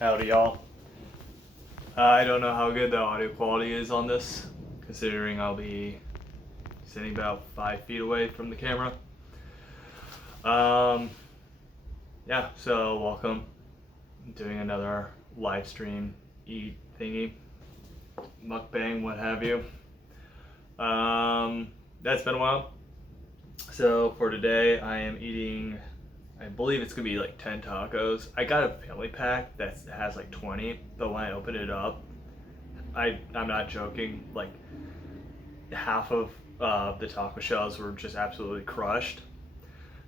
Howdy, y'all. I don't know how good the audio quality is on this, considering I'll be sitting about 5 feet away from the camera. Yeah, so welcome. I'm doing another live stream eat thingy, mukbang, what have you. That's been a while. So for today, I am eating, I believe it's gonna be like 10 tacos. I got a family pack that has like 20, but when I opened it up, I'm not joking, like half of the taco shells were just absolutely crushed.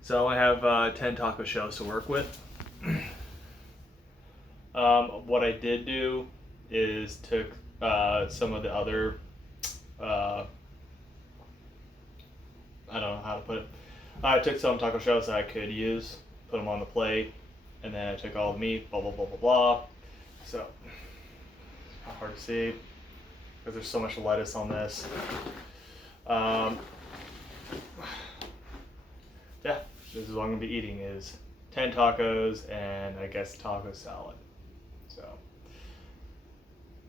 So I have 10 taco shells to work with. What I did do is took some of the other, I don't know how to put it. I took some taco shells that I could use, put them on the plate, and then I took all the meat, blah, blah, blah, blah, blah. So, not hard to see because there's so much lettuce on this. Yeah, this is what I'm gonna be eating is 10 tacos and I guess taco salad. So,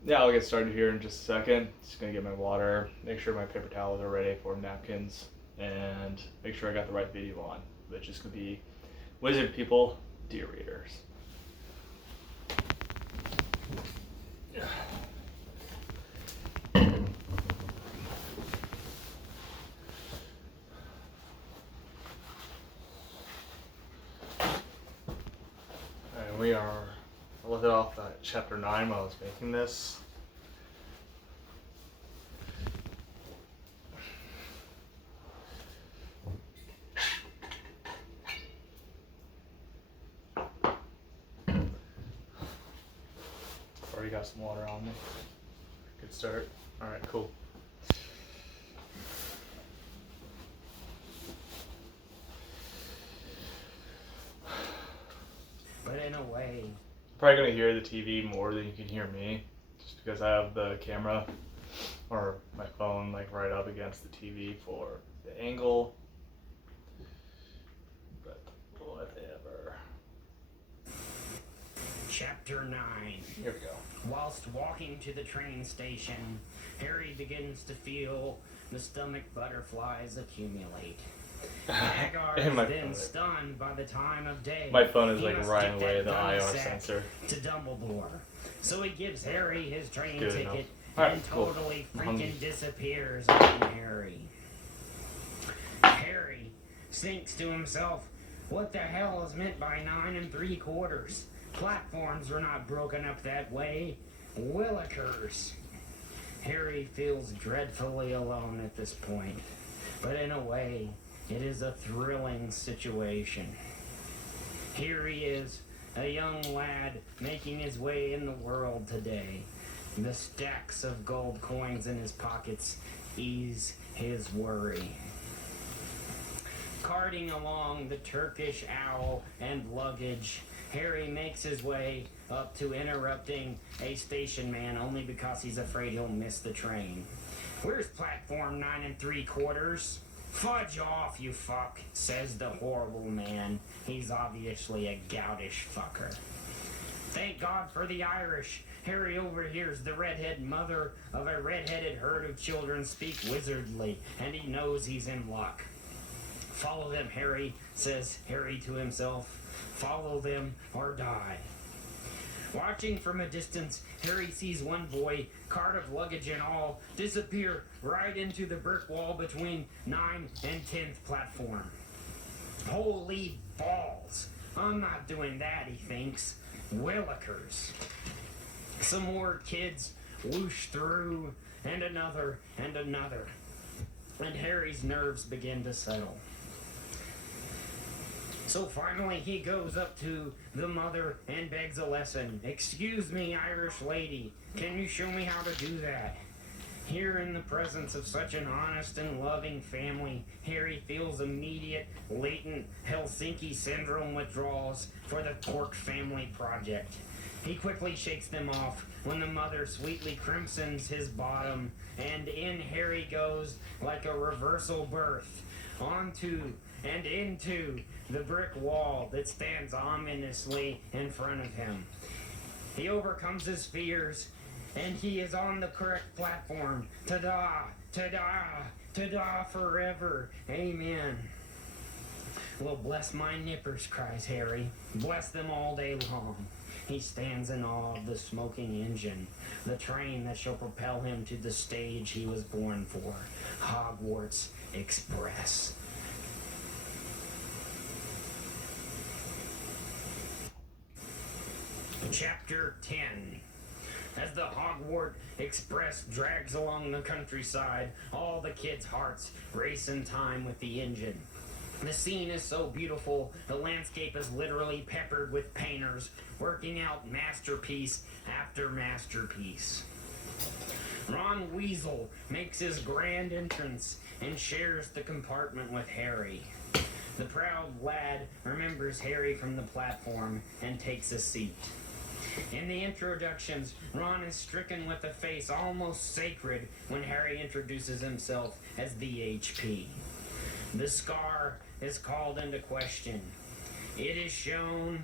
yeah, I'll get started here in just a second. Just gonna get my water, make sure my paper towels are ready for napkins, and make sure I got the right video on, which is gonna be Wizard People Deer Eaters. And we are, I left it off at chapter 9 while I was making this. Already got some water on me. Good start. Alright, cool. But in a way, Probably gonna hear the TV more than you can hear me, just because I have the camera or my phone like right up against the TV for the angle. But whatever. Chapter 9. Here we go. Whilst walking to the train station, Harry begins to feel the stomach butterflies accumulate. Hagar And is my then phone. stunned by the time of day. My phone is He like must right get away that the gun IR sack sensor. to Dumbledore. So he gives Harry his train Good ticket enough. Alright, and cool. totally I'm hungry. freaking disappears on Harry. Harry thinks to himself, what the hell is meant by 9 3/4? Platforms are not broken up that way. Willikers. Harry feels dreadfully alone at this point, but in a way, it is a thrilling situation. Here he is, a young lad making his way in the world today. The stacks of gold coins in his pockets ease his worry. Carting along the Turkish owl and luggage, Harry makes his way up to interrupting a station man only because he's afraid he'll miss the train. Where's platform 9 3/4? Fudge off, you fuck, says the horrible man. He's obviously a goutish fucker. Thank God for the Irish. Harry overhears the redhead mother of a redheaded herd of children speak wizardly, and he knows he's in luck. Follow them, Harry, says Harry to himself. Follow them or die. Watching from a distance, Harry sees one boy, cart of luggage and all, disappear right into the brick wall between 9 and 10th platform. Holy balls! I'm not doing that, he thinks. Willikers. Some more kids whoosh through, and another, and another. And Harry's nerves begin to settle. So finally he goes up to the mother and begs a lesson. Excuse me, Irish lady, can you show me how to do that? Here in the presence of such an honest and loving family, Harry feels immediate, latent Helsinki syndrome withdrawals for the Cork family project. He quickly shakes them off when the mother sweetly crimsons his bottom, and in Harry goes like a reversal birth, onto and into the brick wall that stands ominously in front of him. He overcomes his fears, and he is on the correct platform. Ta-da! Ta-da! Ta-da forever! Amen. Well, bless my nippers, cries Harry. Bless them all day long. He stands in awe of the smoking engine, the train that shall propel him to the stage he was born for, Hogwarts Express. Chapter 10. As the Hogwarts Express drags along the countryside, all the kids' hearts race in time with the engine. The scene is so beautiful, the landscape is literally peppered with painters working out masterpiece after masterpiece. Ron Weasley makes his grand entrance and shares the compartment with Harry. The proud lad remembers Harry from the platform and takes a seat. In the introductions, Ron is stricken with a face almost sacred when Harry introduces himself as the HP. The scar is called into question. It is shown,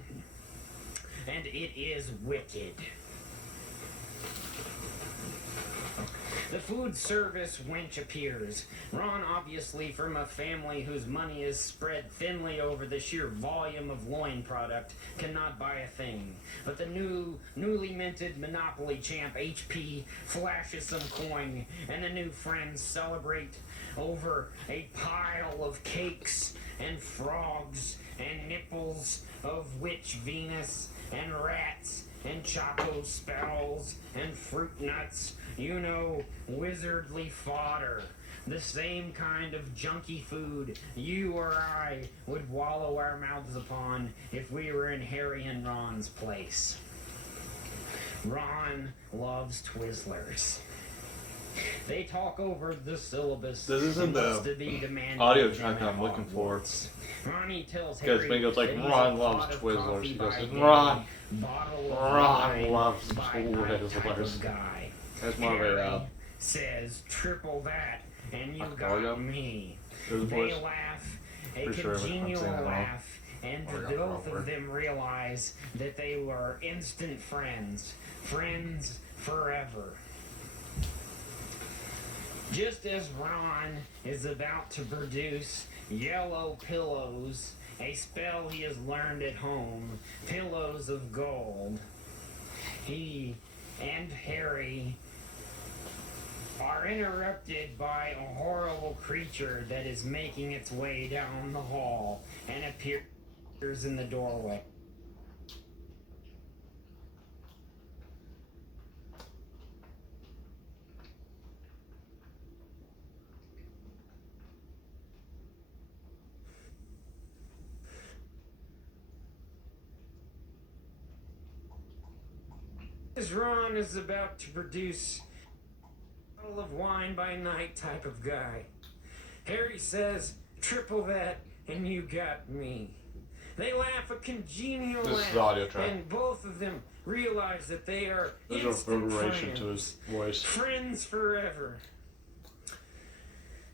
and it is wicked. The food service wench appears. Ron, obviously from a family whose money is spread thinly over the sheer volume of loin product, cannot buy a thing. But the newly minted Monopoly champ HP flashes some coin, and the new friends celebrate over a pile of cakes and frogs and nipples of witch Venus and rats and choco spells and fruit nuts, you know, wizardly fodder. The same kind of junky food you or I would wallow our mouths upon if we were in Harry and Ron's place. Ron loves Twizzlers. They talk over the syllabus. This isn't the audio track I'm looking for. Ronnie tells Harry Because Bingo's like, that he's Ron a loves pot of Twizzlers. coffee He goes, by day, Ron bottle of loves wine by night type of Twizzlers. guy. That's more of a Harry says, triple that, and you Volume. got me. There's They voice. laugh, a Pretty sure I'm congenial saying that wrong. laugh, and Or I got the both wrong of word. them realize that they were instant friends. Friends forever. Just as Ron is about to produce yellow pillows, a spell he has learned at home, pillows of gold, he and Harry are interrupted by a horrible creature that is making its way down the hall and appears in the doorway. As Ron is about to produce a bottle of wine by night type of guy, Harry says, triple that and you got me. They laugh a congenial This is laugh, the audio track. and both of them realize that they are There's instant a reverberation friends. to his voice. Friends forever.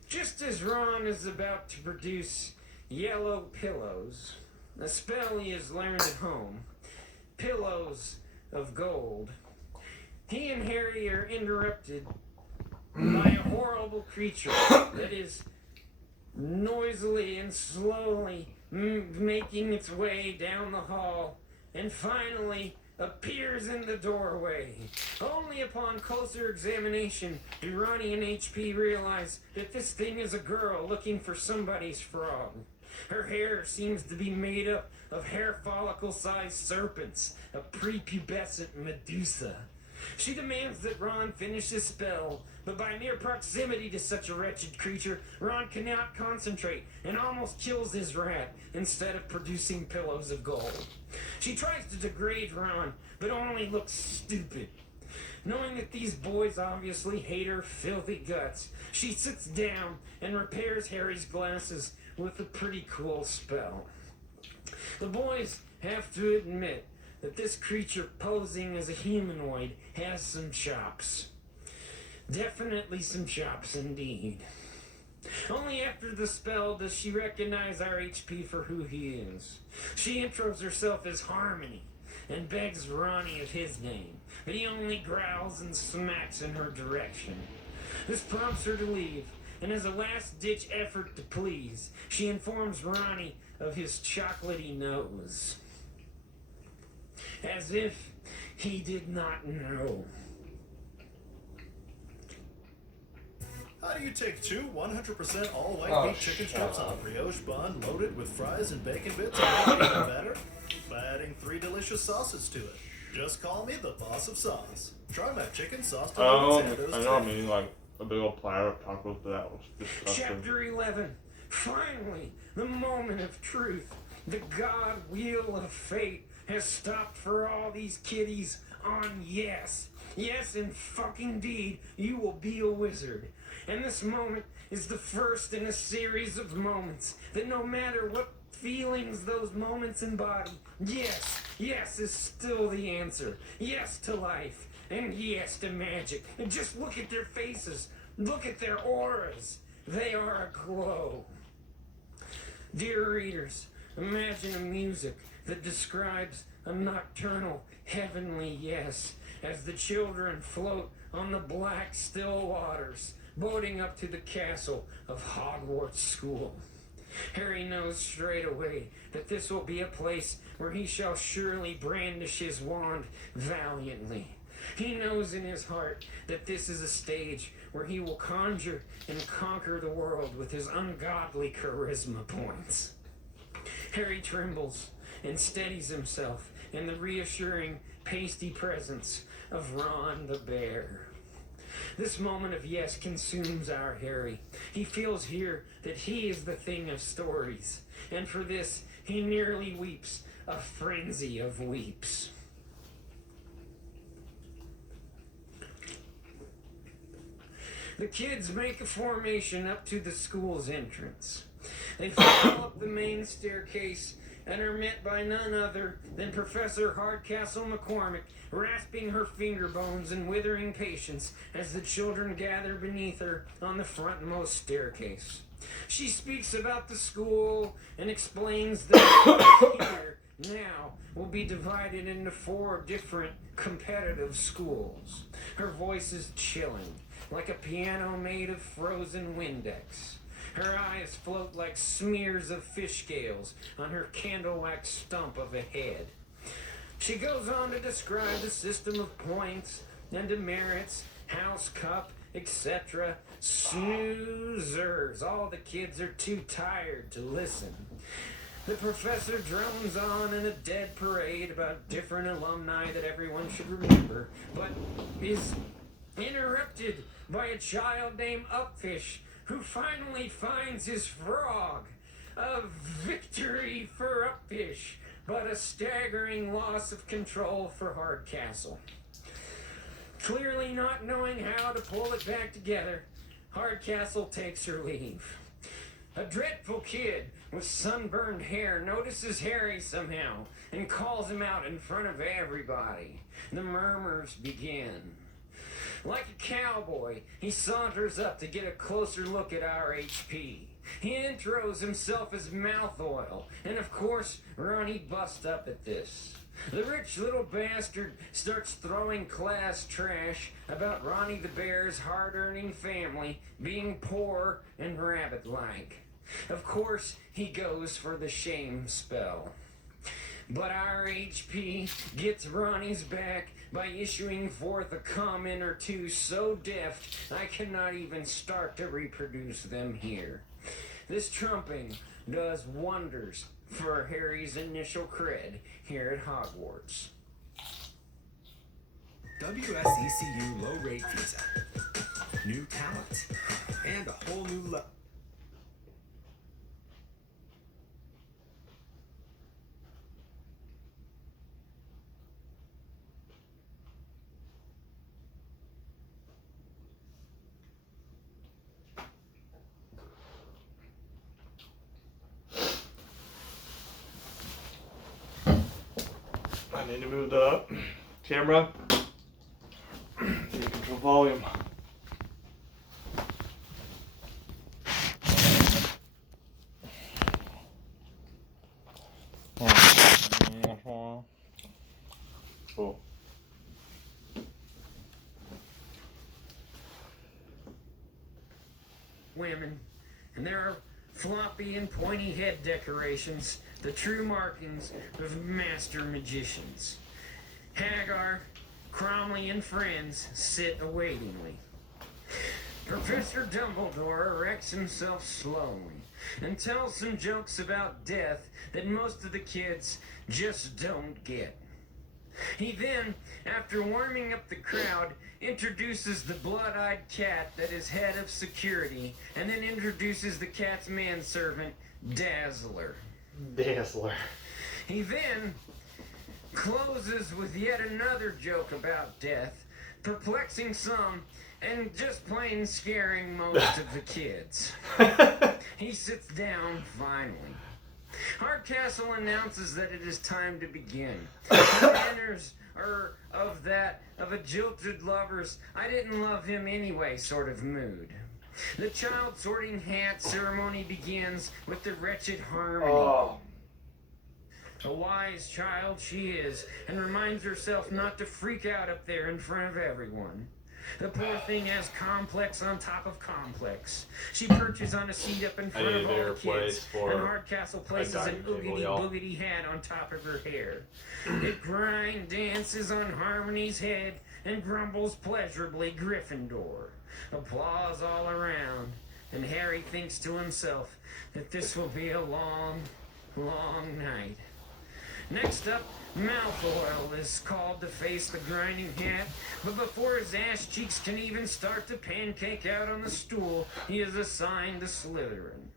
Just as Ron is about to produce yellow pillows, a spell he has learned at home, pillows of gold, he and Harry are interrupted by a horrible creature that is noisily and slowly making its way down the hall and finally appears in the doorway. Only upon closer examination do Ronnie and HP realize that this thing is a girl looking for somebody's frog. Her hair seems to be made up of hair follicle-sized serpents, a prepubescent Medusa. She demands that Ron finish his spell, but by mere proximity to such a wretched creature, Ron cannot concentrate and almost kills his rat instead of producing pillows of gold. She tries to degrade Ron, but only looks stupid. Knowing that these boys obviously hate her filthy guts, she sits down and repairs Harry's glasses with a pretty cool spell. The boys have to admit that this creature posing as a humanoid has some chops. Definitely some chops indeed. Only after the spell does she recognize our HP for who he is. She intros herself as Harmony, and begs Ronnie of his name, but he only growls and smacks in her direction. This prompts her to leave, and as a last-ditch effort to please, she informs Ronnie of his chocolatey nose. As if he did not know. How do you take two 100% all white meat chicken strips on a brioche bun loaded with fries and bacon bits and make it even better? By adding 3 delicious sauces to it. Just call me the boss of sauce. Try my chicken sauce I know tomatoes I'm eating like a big old platter of tacos, but that was disgusting. Chapter 11. Finally, the moment of truth. The God wheel of fate has stopped for all these kiddies on yes. Yes, in fucking deed, you will be a wizard. And this moment is the first in a series of moments that no matter what feelings those moments embody, yes is still the answer. Yes to life, and yes to magic. And just look at their faces. Look at their auras. They are aglow. Dear readers, imagine a music that describes a nocturnal, heavenly yes as the children float on the black, still waters, boating up to the castle of Hogwarts School. Harry knows straight away that this will be a place where he shall surely brandish his wand valiantly. He knows in his heart that this is a stage where he will conjure and conquer the world with his ungodly charisma points. Harry trembles and steadies himself in the reassuring, pasty presence of Ron the Bear. This moment of yes consumes our Harry. He feels here that he is the thing of stories, and for this he nearly weeps a frenzy of weeps. The kids make a formation up to the school's entrance. They follow up the main staircase and are met by none other than Professor Hardcastle McCormick, rasping her finger bones in withering patience as the children gather beneath her on the frontmost staircase. She speaks about the school and explains that here now will be divided into 4 different competitive schools. Her voice is chilling, like a piano made of frozen Windex. Her eyes float like smears of fish scales on her candle wax stump of a head. She goes on to describe the system of points and demerits, house cup, etc. Snoozers. All the kids are too tired to listen. The professor drones on in a dead parade about different alumni that everyone should remember, but is interrupted by a child named Upfish, who finally finds his frog. A victory for Upfish, but a staggering loss of control for Hardcastle. Clearly not knowing how to pull it back together, Hardcastle takes her leave. A dreadful kid with sunburned hair notices Harry somehow and calls him out in front of everybody. The murmurs begin. Like a cowboy, he saunters up to get a closer look at our HP. He intros himself as Mouth Oil, and of course, Ronnie busts up at this. The rich little bastard starts throwing class trash about Ronnie the Bear's hard-earning family being poor and rabbit-like. Of course, he goes for the shame spell. But our HP gets Ronnie's back by issuing forth a comment or two so deft I cannot even start to reproduce them here. This trumping does wonders for Harry's initial cred here at Hogwarts. WSECU low rate visa. New talent. And a whole new level. I need to move the camera so you control volume. women, and there are floppy and pointy head decorations, the true markings of master magicians. Hagar, Cromley, and friends sit awaitingly. Professor Dumbledore erects himself slowly and tells some jokes about death that most of the kids just don't get. He then, after warming up the crowd, introduces the blood-eyed cat that is head of security, and then introduces the cat's manservant, Dazzler. Dazzler. He then closes with yet another joke about death, perplexing some and just plain scaring most of the kids. He sits down finally. Hardcastle announces that it is time to begin. The manners are of a jilted lover's I didn't love him anyway sort of mood. The child sorting hat ceremony begins with the wretched Harmony. Oh. A wise child she is, and reminds herself not to freak out up there in front of everyone. The poor thing has complex on top of complex. She perches on a seat up in front of all the kids, and Hardcastle places an oogity-boogity hat on top of her hair. It grind dances on Harmony's head and grumbles pleasurably Gryffindor. Applause all around, and Harry thinks to himself that this will be a long, long night. Next up, Malfoy is called to face the grinding hat, but before his ass cheeks can even start to pancake out on the stool, he is assigned to Slytherin.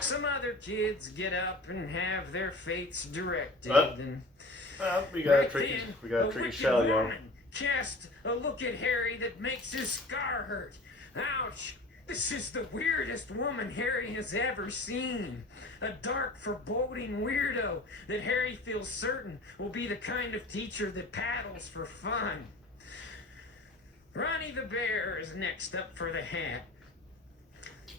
Some other kids get up and have their fates directed, and We got right a tricky then, shell, yo. woman cast a look at Harry that makes his scar hurt. Ouch! This is the weirdest woman Harry has ever seen. A dark, foreboding weirdo that Harry feels certain will be the kind of teacher that paddles for fun. Ronnie the Bear is next up for the hat.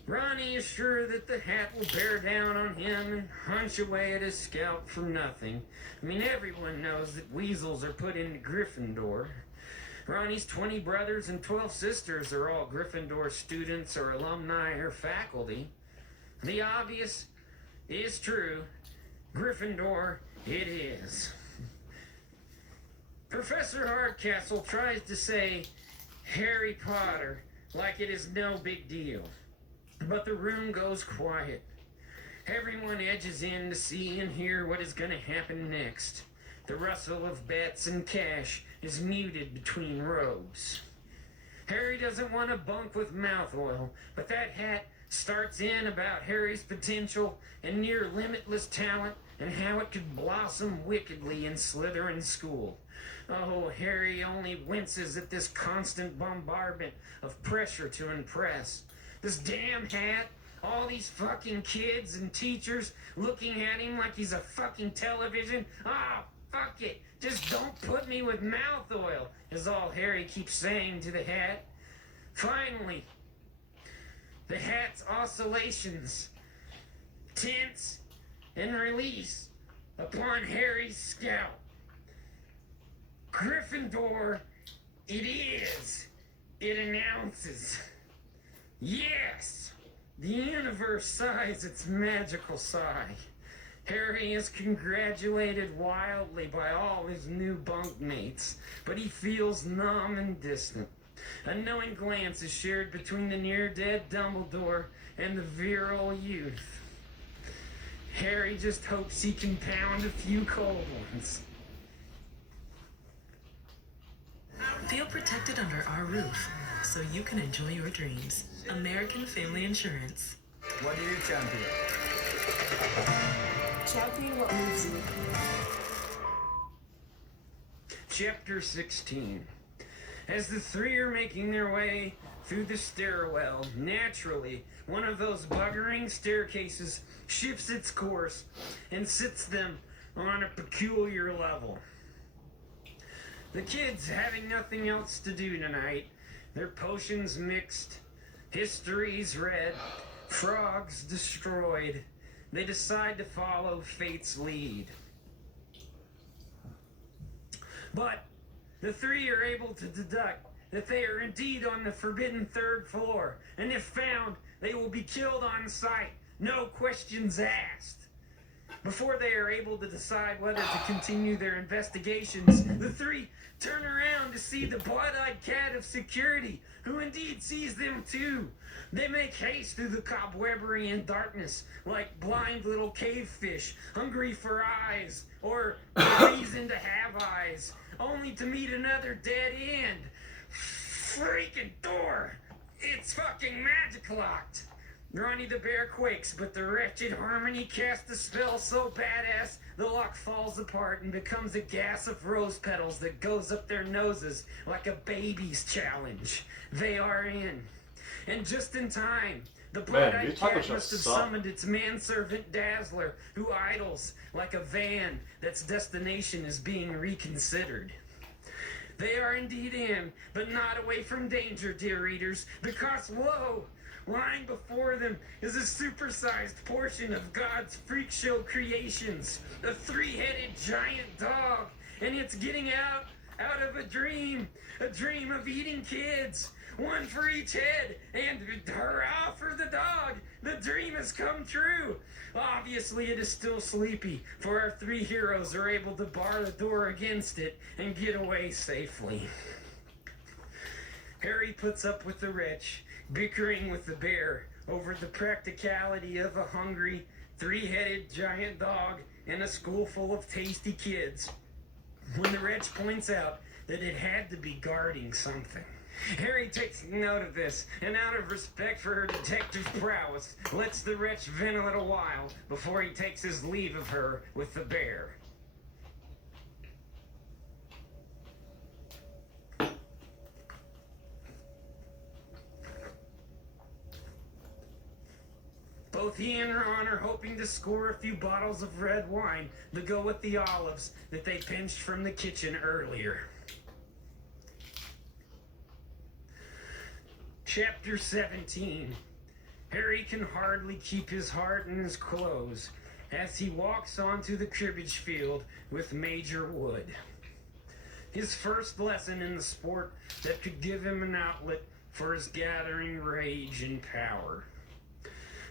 Ronnie is sure that the hat will bear down on him and hunch away at his scalp for nothing. I mean, everyone knows that weasels are put into Gryffindor. Ronnie's 20 brothers and 12 sisters are all Gryffindor students or alumni or faculty. The obvious is true. Gryffindor it is. Professor Hardcastle tries to say Harry Potter like it is no big deal. But the room goes quiet. Everyone edges in to see and hear what is going to happen next. The rustle of bets and cash is muted between robes. Harry doesn't want to bunk with Malfoy, but that hat starts in about Harry's potential and near limitless talent and how it could blossom wickedly in Slytherin school. Oh, Harry only winces at this constant bombardment of pressure to impress. This damn hat, all these fucking kids and teachers looking at him like he's a fucking television. Ah, fuck it. Just don't put me with mouth oil, is all Harry keeps saying to the hat. Finally, the hat's oscillations tense and release upon Harry's scalp. Gryffindor, it is. It announces. Yes! The universe sighs its magical sigh. Harry is congratulated wildly by all his new bunkmates, but he feels numb and distant. A knowing glance is shared between the near-dead Dumbledore and the virile youth. Harry just hopes he can pound a few cold ones. Feel protected under our roof, so you can enjoy your dreams. American Family Insurance. What are you champion? Champion what moves you. Chapter 16. As the three are making their way through the stairwell, naturally, one of those buggering staircases shifts its course and sits them on a peculiar level. The kids, having nothing else to do tonight, their potions mixed, histories read, frogs destroyed, they decide to follow fate's lead. But the three are able to deduct that they are indeed on the forbidden third floor, and if found, they will be killed on sight, no questions asked. Before they are able to decide whether to continue their investigations, the three turn around to see the blood-eyed cat of security, who indeed sees them too. They make haste through the cobwebbery and darkness, like blind little cave fish, hungry for eyes, or a reason to have eyes, only to meet another dead end. Freaking door! It's fucking magic locked! Ronnie the bear quakes, but the wretched Harmony casts a spell so badass, the lock falls apart and becomes a gas of rose petals that goes up their noses like a baby's challenge. They are in. And just in time, the blood-eyed these tacos cat must have suck. summoned its manservant Dazzler, who idles like a van that's destination is being reconsidered. They are indeed in, but not away from danger, dear readers, because whoa! Lying before them is a supersized portion of God's freak show creations, a three-headed giant dog, and it's getting out of a dream of eating kids, one for each head, and hurrah for the dog, the dream has come true. Obviously it is still sleepy, for our three heroes are able to bar the door against it and get away safely. Harry puts up with the wretch, bickering with the bear over the practicality of a hungry, three-headed giant dog and a school full of tasty kids, when the wretch points out that it had to be guarding something. Harry takes note of this, and out of respect for her detective prowess, lets the wretch vent a little while before he takes his leave of her with the bear. Both he and Ron are hoping to score a few bottles of red wine to go with the olives that they pinched from the kitchen earlier. Chapter 17. Harry can hardly keep his heart in his clothes as he walks onto the cribbage field with Major Wood. His first lesson in the sport that could give him an outlet for his gathering rage and power.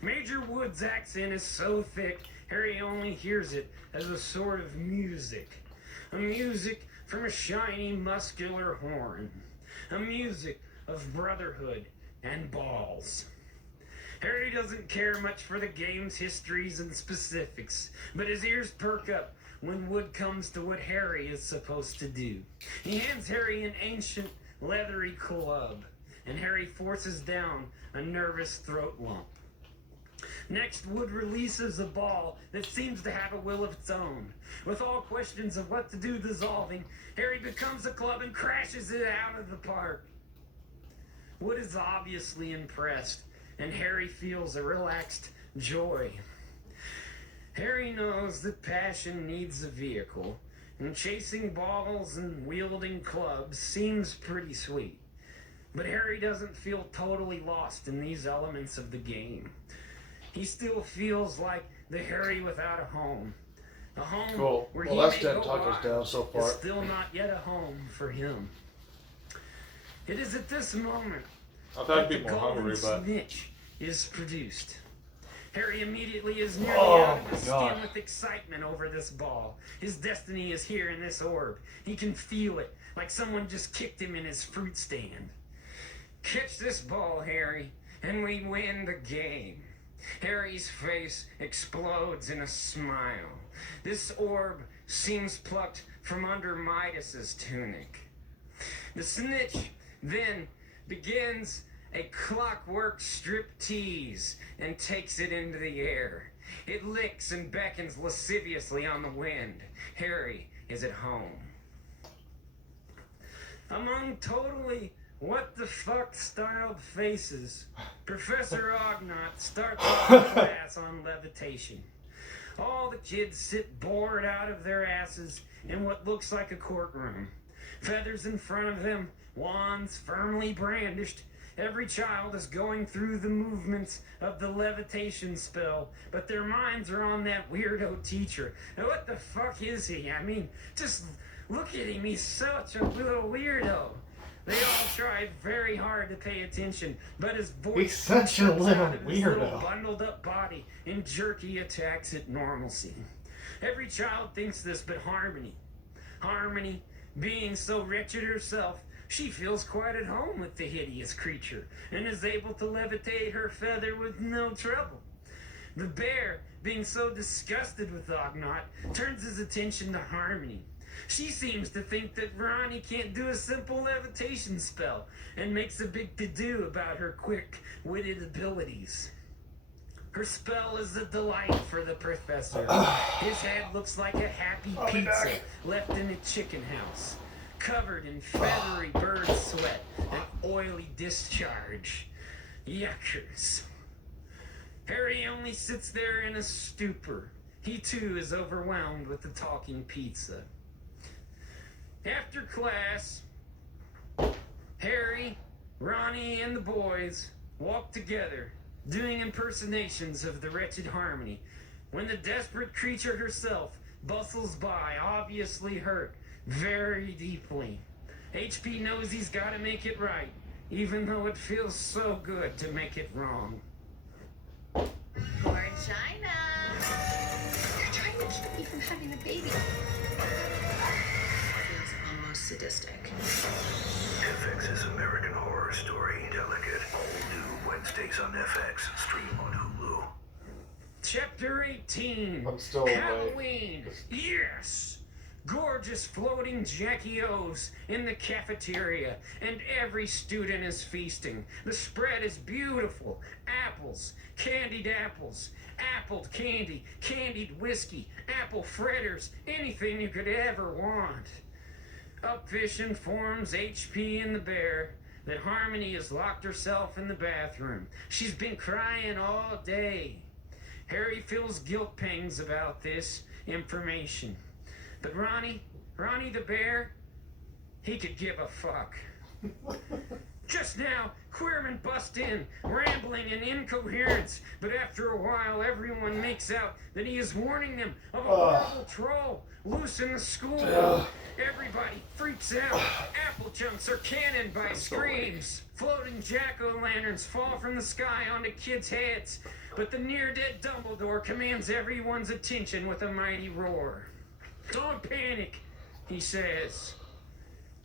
Major Wood's accent is so thick, Harry only hears it as a sort of music. A music from a shiny, muscular horn. A music of brotherhood and balls. Harry doesn't care much for the game's histories and specifics, but his ears perk up when Wood comes to what Harry is supposed to do. He hands Harry an ancient, leathery club, and Harry forces down a nervous throat lump. Next, Wood releases a ball that seems to have a will of its own. With all questions of what to do dissolving, Harry becomes a club and crashes it out of the park. Wood is obviously impressed, and Harry feels a relaxed joy. Harry knows that passion needs a vehicle, and chasing balls and wielding clubs seems pretty sweet. But Harry doesn't feel totally lost in these elements of the game. He still feels like the Harry without a home. A home Cool. where Well, he that's may 10 go tacos wild down so far. is still not yet a home for him. It is at this moment I've that had the people golden hungry, but snitch is produced. Harry immediately is nearly Oh out of his my God. skin with excitement over this ball. His destiny is here in this orb. He can feel it, like someone just kicked him in his fruit stand. Catch this ball, Harry, and we win the game. Harry's face explodes in a smile. This orb seems plucked from under Midas's tunic. The snitch then begins a clockwork striptease and takes it into the air. It licks and beckons lasciviously on the wind. Harry is at home. Among totally what the fuck styled faces, Professor Ognot starts off the class on levitation. All the kids sit bored out of their asses in what looks like a courtroom. Feathers in front of them, wands firmly brandished. Every child is going through the movements of the levitation spell, but their minds are on that weirdo teacher. Now what the fuck is he? I mean, just look at him, he's such a little weirdo. They all try very hard to pay attention, but his voice He's such a comes little out of his little weirdo. bundled up body in jerky attacks at normalcy. Every child thinks this, but Harmony, being so wretched herself, she feels quite at home with the hideous creature and is able to levitate her feather with no trouble. The bear, being so disgusted with Ognot, turns his attention to Harmony. She seems to think that Ronnie can't do a simple levitation spell and makes a big to-do about her quick-witted abilities. Her spell is a delight for the professor. His head looks like a happy pizza left in a chicken house, covered in feathery bird sweat and oily discharge. Yuckers. Harry only sits there in a stupor. He too is overwhelmed with the talking pizza. After class, Harry, Ronnie, and the boys walk together, doing impersonations of the wretched Harmony, when the desperate creature herself bustles by, obviously hurt very deeply. HP knows he's got to make it right, even though it feels so good to make it wrong. Poor China. They're trying to keep me from having a baby. Feels almost sadistic. FX's American Horror Story Delicate. All new Wednesdays on FX. Stream on Hulu. Chapter 18. I'm still awake. Halloween. Yes. Gorgeous floating Jackie O's in the cafeteria, and every student is feasting. The spread is beautiful. Apples, candied apples, appled candy, candied whiskey, apple fritters, anything you could ever want. Upfish informs HP and the bear that Harmony has locked herself in the bathroom. She's been crying all day. Harry feels guilt pangs about this information. But Ronnie the bear, he could give a fuck. Just now, Queerman bust in, rambling in incoherence, but after a while everyone makes out that he is warning them of a horrible troll loose in the school. Everybody freaks out. Apple chunks are cannoned by screams. Floating jack-o'-lanterns fall from the sky onto kids' heads, but the near-dead Dumbledore commands everyone's attention with a mighty roar. Don't panic, he says.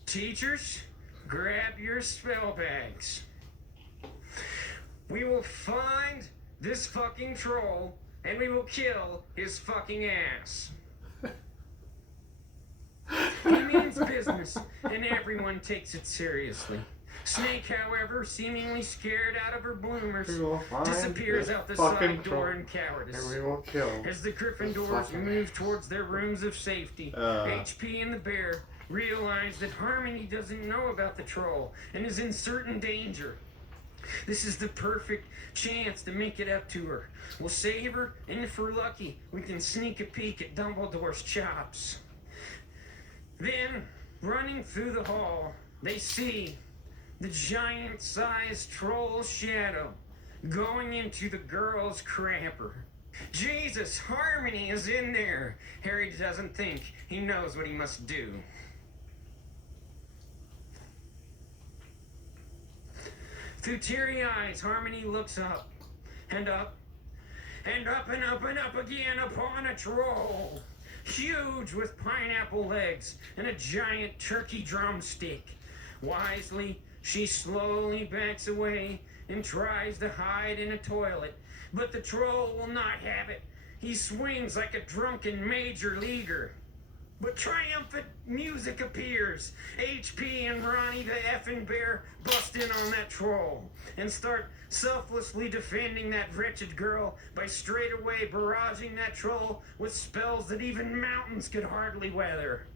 Teachers, grab your spell bags. We will find this fucking troll and we will kill his fucking ass. He means business and everyone takes it seriously. Snake, however, seemingly scared out of her bloomers, disappears out the side door in cowardice. And we will kill. As the Gryffindors move towards their rooms of safety, HP and the bear realize that Harmony doesn't know about the troll and is in certain danger. This is the perfect chance to make it up to her. We'll save her, and if we're lucky, we can sneak a peek at Dumbledore's chops. Then, running through the hall, they see the giant-sized troll shadow going into the girl's crapper. Jesus, Harmony is in there. Harry doesn't think he knows what he must do. Through teary eyes, Harmony looks up, and up, and up, and up, and up again upon a troll. Huge with pineapple legs and a giant turkey drumstick. Wisely, she slowly backs away and tries to hide in a toilet, but the troll will not have it. He swings like a drunken major leaguer. But triumphant music appears. HP and Ronnie the effing bear bust in on that troll and start selflessly defending that wretched girl by straightaway barraging that troll with spells that even mountains could hardly weather.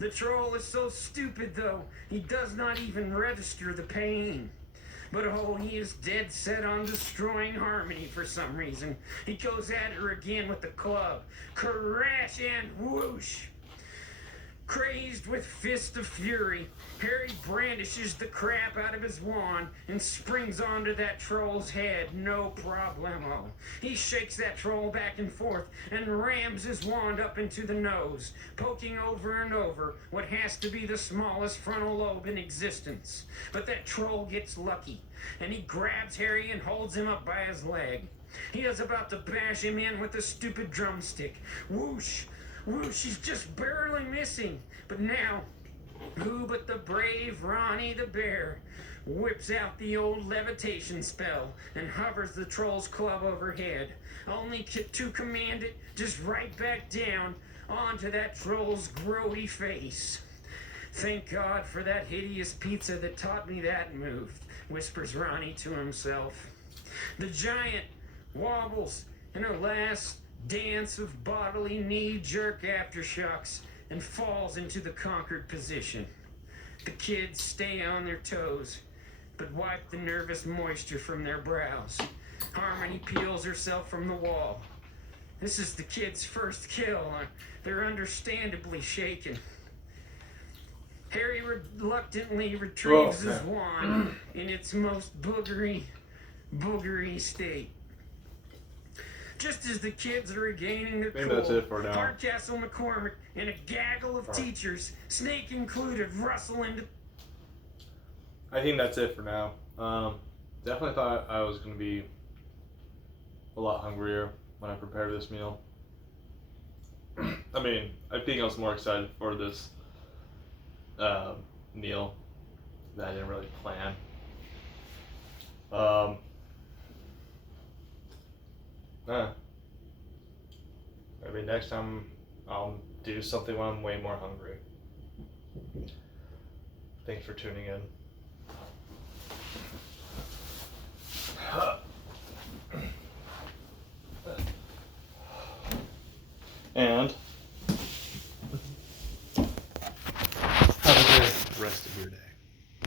The troll is so stupid, though, he does not even register the pain. But oh, he is dead set on destroying Harmony for some reason. He goes at her again with the club. Crash and whoosh! Crazed with fist of fury, Harry brandishes the crap out of his wand and springs onto that troll's head, no problemo. He shakes that troll back and forth and rams his wand up into the nose, poking over and over what has to be the smallest frontal lobe in existence. But that troll gets lucky, and he grabs Harry and holds him up by his leg. He is about to bash him in with a stupid drumstick. Whoosh! Whoosh, he's just barely missing. But now, who but the brave Ronnie the Bear whips out the old levitation spell and hovers the troll's club overhead, only to command it just right back down onto that troll's grody face. Thank God for that hideous pizza that taught me that move, whispers Ronnie to himself. The giant wobbles in her last dance of bodily knee-jerk aftershocks and falls into the conquered position. The kids stay on their toes, but wipe the nervous moisture from their brows. Harmony peels herself from the wall. This is the kids' first kill. They're understandably shaken. Harry reluctantly retrieves his wand in its most boogery state. Just as the kids are regaining their cool, that's it for now. Hardcastle McCormick and a gaggle of teachers, Snake included, rustle into... I think that's it for now. Definitely thought I was going to be a lot hungrier when I prepared this meal. I mean, I think I was more excited for this meal that I didn't really plan. Maybe next time I'll do something when I'm way more hungry. Thanks for tuning in. And